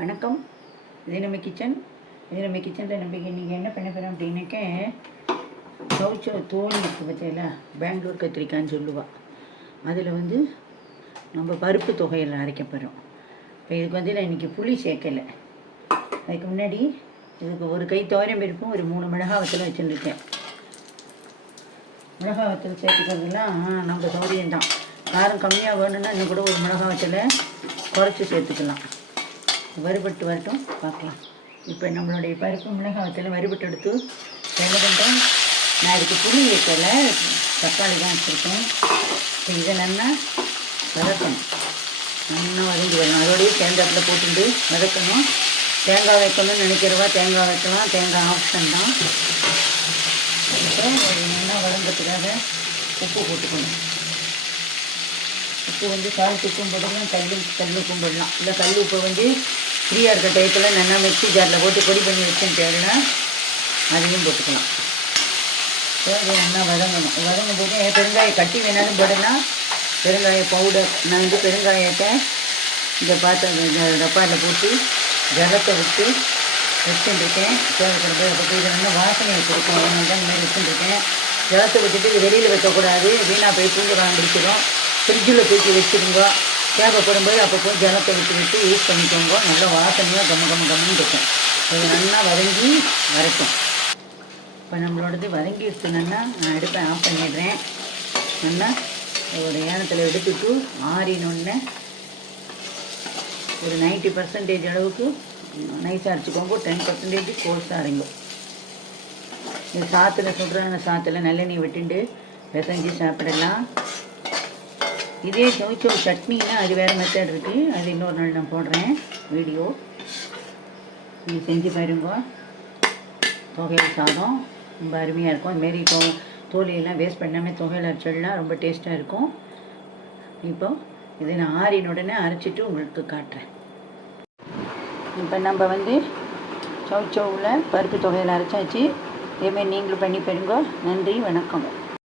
வணக்கம். இது நம்ம கிச்சன். கிச்சனில் நம்ம இன்றைக்கி என்ன பண்ண போகிறோம் அப்படின்னாக்க, சவுச்சோ தோல் இருக்குது பற்றியில, பெங்களூர் கத்திரிக்காய்ன்னு சொல்லுவாள். அதில் நம்ம பருப்பு தொகையில் அரைக்க போகிறோம். இப்போ இதுக்கு நான் இன்றைக்கி புளி சேர்க்கலை. அதுக்கு முன்னாடி இதுக்கு ஒரு கை துவரம் பருப்பும் ஒரு 3 மிளகா வத்தலும் வச்சுருக்கேன். மிளகா வத்தல் சேர்த்துக்கிறதுலாம் நம்ம சௌரியம்தான். காரம் கம்மியாக வேணும்னா இன்னும் கூட ஒரு மிளகா வத்தலை குறைச்சி சேர்த்துக்கலாம். வறுபட்டு வரட்டும், பார்க்கலாம். இப்போ நம்மளுடைய பருப்பு மிளகாய் வத்தலை வறுபட்டு எடுத்து என்ன பண்ணுறேன், நான் இதுக்கு புளி வைக்கலை, தக்காளி தான் வச்சுருக்கேன். இப்போ இதை நல்லா வதக்கணும். நல்லா வதங்கி வரணும். அதோடய தேங்காயில் போட்டுட்டு வதக்கணும். தேங்காய் வைக்கணும்னு நினைக்கிறவா தேங்காய் வைக்கலாம், தேங்காய் ஆப்ஷன் தான். இப்போ நல்லா வதங்கிறதுக்காக உப்பு போட்டுக்கணும். உப்பு சால்ட் உப்பும் போடலாம், கல் உப்பும் போடலாம். இல்லை கல் உப்பு ஃப்ரீயாக இருக்க டைப்பில் நல்லா மிக்ஸி ஜாரில் போட்டு பொடி பண்ணி வச்சுட்டேன்னா அதையும் போட்டுக்கலாம். ஸோ அது நல்லா வதங்கணும். வதங்கும் போது பெருங்காயம் கட்டி வேணாலும் போடலாம், பெருங்காய பவுடர். நான் பெருங்காயத்தை இந்த டப்பாவில் போட்டு ஜலத்தை விட்டு வச்சுட்டுருக்கேன். தேவைப்படுறது இதை நல்லா வாசனையை கொடுக்கும். அதனால தான் இந்த மாதிரி வச்சுட்டுருக்கேன். ஜலத்தை விட்டுட்டு இது வெளியில் வைக்கக்கூடாது, வீணாக போய் பூண்டு காலம் பிடிச்சிடும். ஃப்ரிட்ஜில் தூக்கி வச்சுருங்க. தேவைப்படும்போது அப்பப்போ ஜலத்தை விட்டு யூஸ் பண்ணிக்கோங்க. நல்லா வாசனையாக கம்மன்னு இருக்கும். அது நல்லா வதங்கி வரட்டும். இப்போ நம்மளோடது வதங்கி வச்சுனோன்னா நான் அடுப்பை ஆஃப் பண்ணிடுறேன். நல்லா ஒரு ஏனத்தில் எடுத்துட்டு ஆறினொன்னே ஒரு 90% அளவுக்கு நைஸாக அரைச்சிக்கோங்க. 10% கோர்ஸாக அரைங்கும். இந்த சாத்தில் சுடுறாங்க, சாத்தில் நல்லெண்ணெய் விட்டுண்டு பிசைஞ்சு சாப்பிடலாம். இதே சவுச்சோ சட்னின்னா அது வேறு மெத்தட் இருக்குது. அது இன்னொரு நாள் நான் போடுறேன் வீடியோ. நீங்கள் செஞ்சு பாருங்க. தொகையில் சாதம் ரொம்ப அருமையாக இருக்கும். இதுமாரி தோலையெல்லாம் வேஸ்ட் பண்ணாமல் தொகையில் அரைச்சிடலாம், ரொம்ப டேஸ்ட்டாக இருக்கும். இப்போ இதை நான் ஆறின உடனே அரைச்சிட்டு உங்களுக்கு காட்டுறேன். இப்போ நம்ம சவுச்சோவில் பருப்பு தொகையில் அரைச்சாச்சு. இதேமாரி நீங்களும் பண்ணி பாருங்க. நன்றி, வணக்கம்.